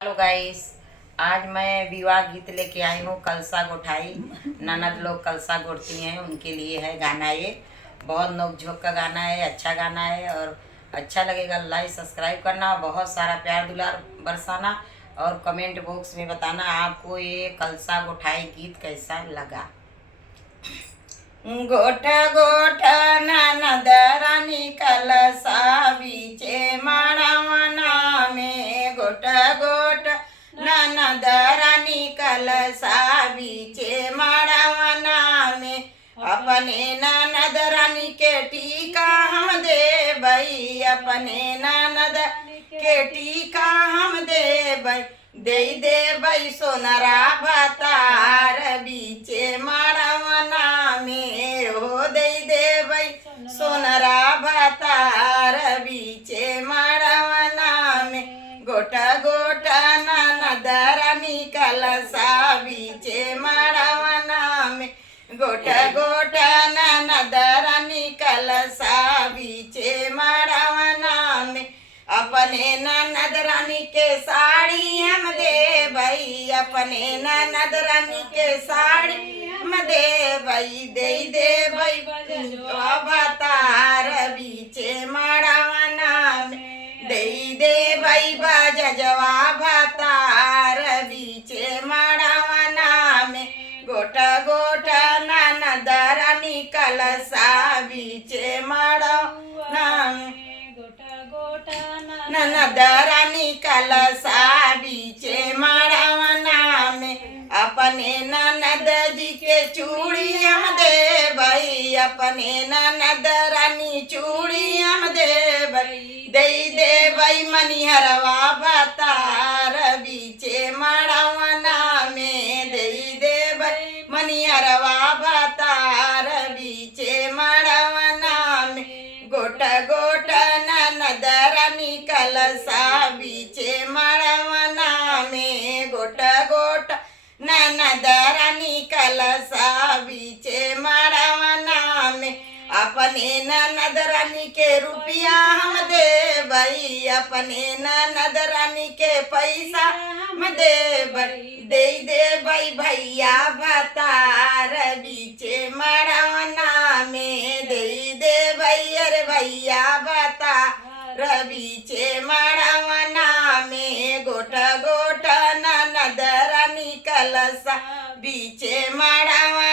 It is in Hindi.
Hello guys. आज मैं विवाह गीत लेके आई हूँ। कलसा गोठाई ननद लोग कलसा गोठती हैं, उनके लिए है गाना। ये बहुत नोक झोंक का गाना है, अच्छा गाना है और अच्छा लगेगा। लाइक सब्सक्राइब करना, बहुत सारा प्यार दुलार बरसाना और कमेंट बॉक्स में बताना आपको ये कलसा गोठाई गीत कैसा लगा। गोठ गोठ ननद रानी कलसा बीचे माड़वना में, गोठ गोठ ननद रानी कलसा बीचे माड़वना में। अपने ननद रानी के टीका हम दे बई, अपने ननद के टीका हम दे बई, दे बई सोनरा बतार बीचे माड़वना में। ओ दे बई सोनरा बतार बीचे माड़वना में। गोटा गोटा ननद रानी कलसा बीचे माड़वना में, गोटा गोटा ननद रानी कलसा बीचे माड़वना में। अपने ननद रानी के साड़ी हम दे बई, अपने ननद रानी के साड़ी हम दे बई, दे बई बतार बीचे माड़वना में, दे बई बजवा बतार बीचे माड़वना में। गोटा गोटा ननद रानी कलसा बीचे माड़वना में, ननद रानी कलसा बीचे माड़वना में। अपने ननद जी के चूड़ी हम दे बई, अपने ननद रानी चूड़ी हम दे बई, दे बई मनिहरवा बतार बीचे माड़वना में, दे बई मनिहरवा बतार बीचे माड़वना में। गोट गोट ननद रानी कलसा बीचे माड़वना में, गोट गोट ननद रानी कलसा बीचे माड़वना में। अपने ननद रानी के रुपया हम दे बई, अपने ननद रानी के पैसा हम दे बई, दे बई भैया बतार बीचे माड़वना में, दे बई अरे भैया बता बीचे माड़वना में। गोट गोट ननद रानी कलसा बीचे माड़वना